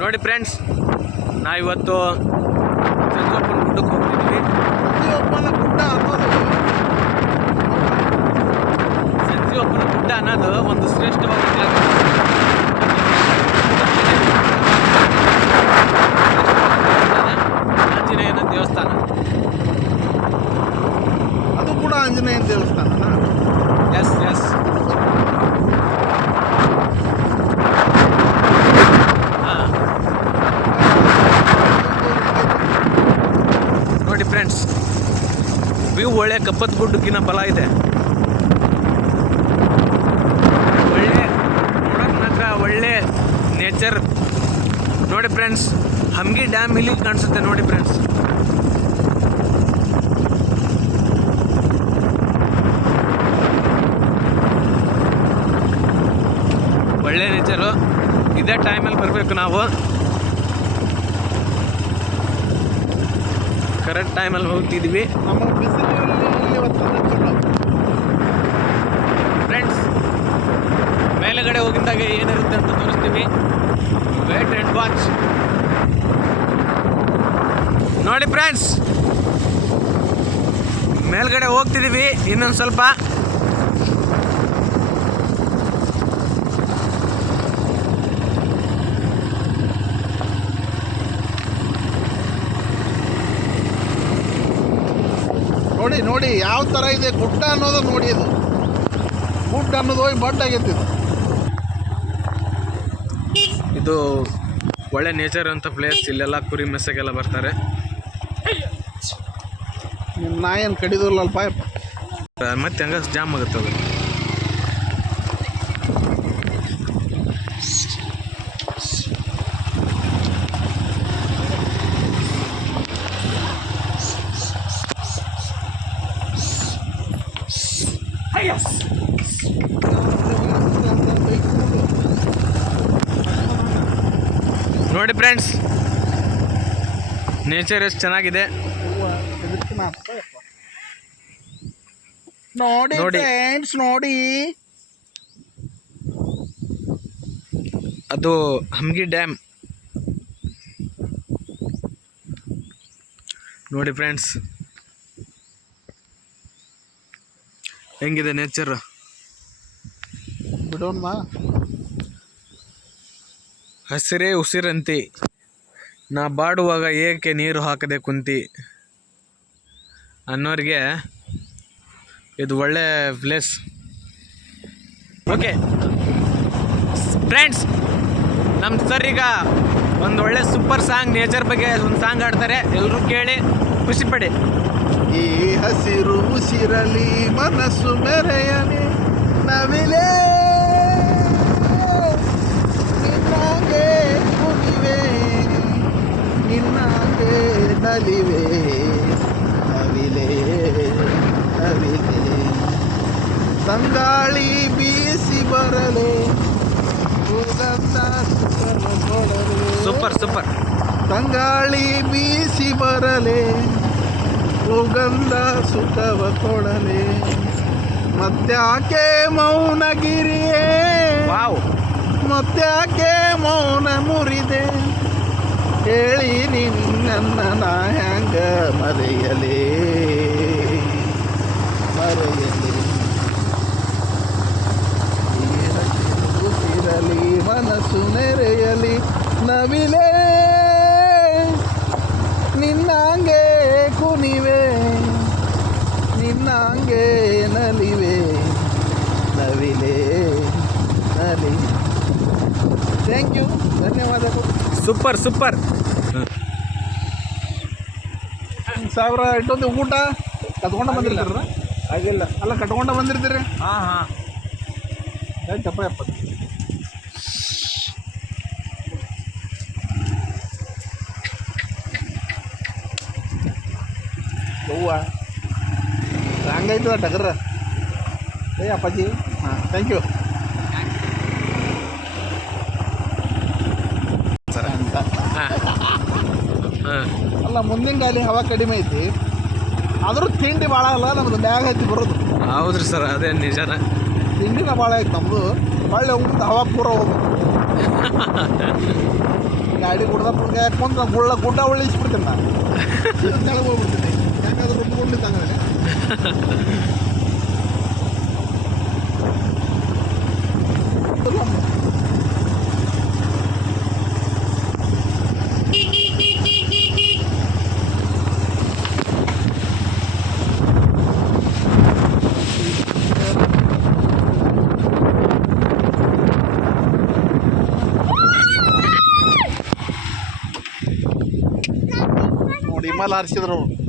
ನೋಡಿ ಫ್ರೆಂಡ್ಸ್ ನಾವಿವತ್ತು ಚಂದ್ರಪ್ಪನ ಗುಡ್ಡಕ್ಕೆ ಹೋಗ್ತಿದ್ವಿ ಚಂದ್ರಪ್ಪನ ಗುಡ್ಡ ಅನ್ನೋದು. ಸಂಜೀವಪ್ಪನ ಗುಡ್ಡ ಅನ್ನೋದು ಒಂದು ಶ್ರೇಷ್ಠವಾದ ಜಾಗ. ಆಂಜನೇಯನ ದೇವಸ್ಥಾನ. ಅದು ಕೂಡ ಆಂಜನೇಯನ ದೇವಸ್ಥಾನನ ಎಸ್ ಎಸ್ ನೋಡಿ ಫ್ರೆಂಡ್ಸ್ ವ್ಯೂ ಒಳ್ಳೆ ಕಪ್ಪತ್ ಗುಡ್ಡಕ್ಕಿನ ಬಲ ಇದೆ. ಒಳ್ಳೆ ನೋಡೋಕೆ ಮಾತ್ರ ಒಳ್ಳೆ ನೇಚರ್ ನೋಡಿ ಫ್ರೆಂಡ್ಸ್ ಹಂಗಿ ಡ್ಯಾಮ್ ಇಲ್ಲಿ ಕಾಣಿಸುತ್ತೆ ನೋಡಿ ಫ್ರೆಂಡ್ಸ್ ಒಳ್ಳೆ ನೇಚರು ಇದೇ ಟೈಮಲ್ಲಿ ಬರಬೇಕು ನಾವು. ಕರೆಕ್ಟ್ ಟೈಮಲ್ಲಿ ಹೋಗ್ತಿದ್ವಿ. ಫ್ರೆಂಡ್ಸ್ ಮೇಲುಗಡೆ ಹೋಗಿದ್ದಾಗ ಏನಿರುತ್ತೆ ಅಂತ ತೋರಿಸ್ತೀವಿ. ವೇಟ್ ಆ್ಯಂಡ್ ವಾಚ್ ನೋಡಿ ಫ್ರೆಂಡ್ಸ್ ಮೇಲ್ಗಡೆ ಹೋಗ್ತಿದ್ದೀವಿ ಇನ್ನೊಂದು ಸ್ವಲ್ಪ. ನೋಡಿ ನೋಡಿ ಯಾವ ಥರ ಇದೆ ಗುಡ್ಡ ಅನ್ನೋದು ನೋಡಿ ಇದು. ಗುಡ್ಡ ಅನ್ನೋದು ಹೋಗಿ ಬಡ್ ಆಗೈತಿ ಇದು. ಇದು ಒಳ್ಳೆ ನೇಚರ್ ಅಂತ ಪ್ಲೇಸ್ ಇಲ್ಲೆಲ್ಲ ಕುರಿ ಮೆಸ್ಸಕ್ಕೆಲ್ಲ ಬರ್ತಾರೆ. ನಾಯನ್ ಕಡಿದಿಲ್ಲ ಪಾಯಪ್ಪ ಮತ್ತೆ ಹಂಗ ಜಾಮ್ ಆಗುತ್ತೆ ಅದು? ನೋಡಿ ಫ್ರೆಂಡ್ಸ್ ನೇಚರ್ ಎಷ್ಟು ಚೆನ್ನಾಗಿದೆ. ನೋಡಿ ನೋಡಿ. ಫ್ರೆಂಡ್ಸ್ ನೋಡಿ. ಅದು ಹಮ್ಗಿ ಡ್ಯಾಮ್ ನೋಡಿ ಫ್ರೆಂಡ್ಸ್ ಹೆಂಗಿದೆ ನೇಚರ್ ಬಿಡೋಣ ಹಸಿರೇ ಉಸಿರಂತಿ. ನಾ ಬಾಡುವಾಗ ಏಕೆ ನೀರು ಹಾಕದೆ ಕುಂತಿ? ಅನ್ನೋರಿಗೆ ಇದು ಒಳ್ಳೆ ಪ್ಲೇಸ್ ಓಕೆ ಫ್ರೆಂಡ್ಸ್ ನಮ್ಮ ಸರ್ ಈಗ ಒಂದು ಒಳ್ಳೆ ಸೂಪರ್ ಸಾಂಗ್ ನೇಚರ್ ಬಗ್ಗೆ ಒಂದು ಸಾಂಗ್ ಆಡ್ತಾರೆ ಎಲ್ಲರೂ ಕೇಳಿ ಖುಷಿ ಪಡಿ. ಈ ಹಸಿರು ಉಸಿರಲಿ ಮನಸ್ಸು ಮೆರೆಯಲಿ ನವಿಲೇ ನಿನ್ನಾಗೆ ಕುಣಿವೆ ನಿನ್ನಾಗೆ ನಲಿವೆ ನವಿಲೇ ನವಿಲೆ ತಂಗಾಳಿ ಬೀಸಿ ಬರಲೆ ಸುಗಂಧ ಸುಖವ ಕೊಡಲೆ. ಸೂಪರ್ ಸೂಪರ್ ತಂಗಾಳಿ ಬೀಸಿ ಬರಲೆ ಸುಗಂಧ ಸುಖವ ಕೊಡಲಿ. ಮತ್ತ್ಯಾಕೆ ಮೌನಗಿರಿಯೇ ವಾವ್. ಮತ್ತ್ಯಾಕೆ ಮೌನ ಮುರಿದೆ? ಹೇಳಿ ನಿನ್ನ ನಾ ಹ್ಯಾಂಗ ಮರೆಯಲೇ? ಮರೆಯಲೇ. ಥ್ಯಾಂಕ್ ಯು ಧನ್ಯವಾದಗಳು. ಸೂಪರ್ ಸೂಪರ್ ಸಾವಿರ ಇಟ್ಟೊಂದು ಊಟ ಕಟ್ಕೊಂಡು ಬಂದಿರ್ತೀರ ಆಗಿಲ್ಲ. ಅಲ್ಲ ಕಟ್ಕೊಂಡು ಬಂದಿರ್ತೀರಿ ಹಾಂ ಹಾಂ. ಎಪ್ಪ ಎಪ್ಪತ್ತು. ಯವ್ವ. ಹಂಗಾಯ್ತದ ಟಗರ ಏ ಅಪ್ಪಾಜಿ. ಹಾಂ ಥ್ಯಾಂಕ್ ಯು ಅಲ್ಲ ಮುಂದಿನ ಗಾಲಿ ಹವಾ ಕಡಿಮೆ ಐತಿ ಆದರೂ ತಿಂಡಿ ಭಾಳ ಅಲ್ಲ ನಮ್ದು ಬ್ಯಾಗ್ ಐತಿ ಬರೋದು ಹೌದು ರೀ ಸರ್ ಅದೇ ನಿಜಾನ ತಿಂಡಿನ ಭಾಳ ಐತಿ ನಮ್ಮದು ಒಳ್ಳೆ ಉಂಟು ಹವಾ ಪೂರ ಹೋಗ್ಬೇಕು ಗಾಡಿ ಗುಡ್ದ ಪುಡ್ಕ ಹಾಕೊಂಡು ನಾನು ಗುಳ್ಳ ಗುಡ್ಡ ಉಳಿಸ್ಬಿಡ್ತೀನಿ ನಾನು ಕೆಳಗೆ ಹೋಗ್ಬಿಡ್ತೀನಿ ಯಾಕಂದ್ರೆ ರೊಮ್ಮ विमल हर्षद रोड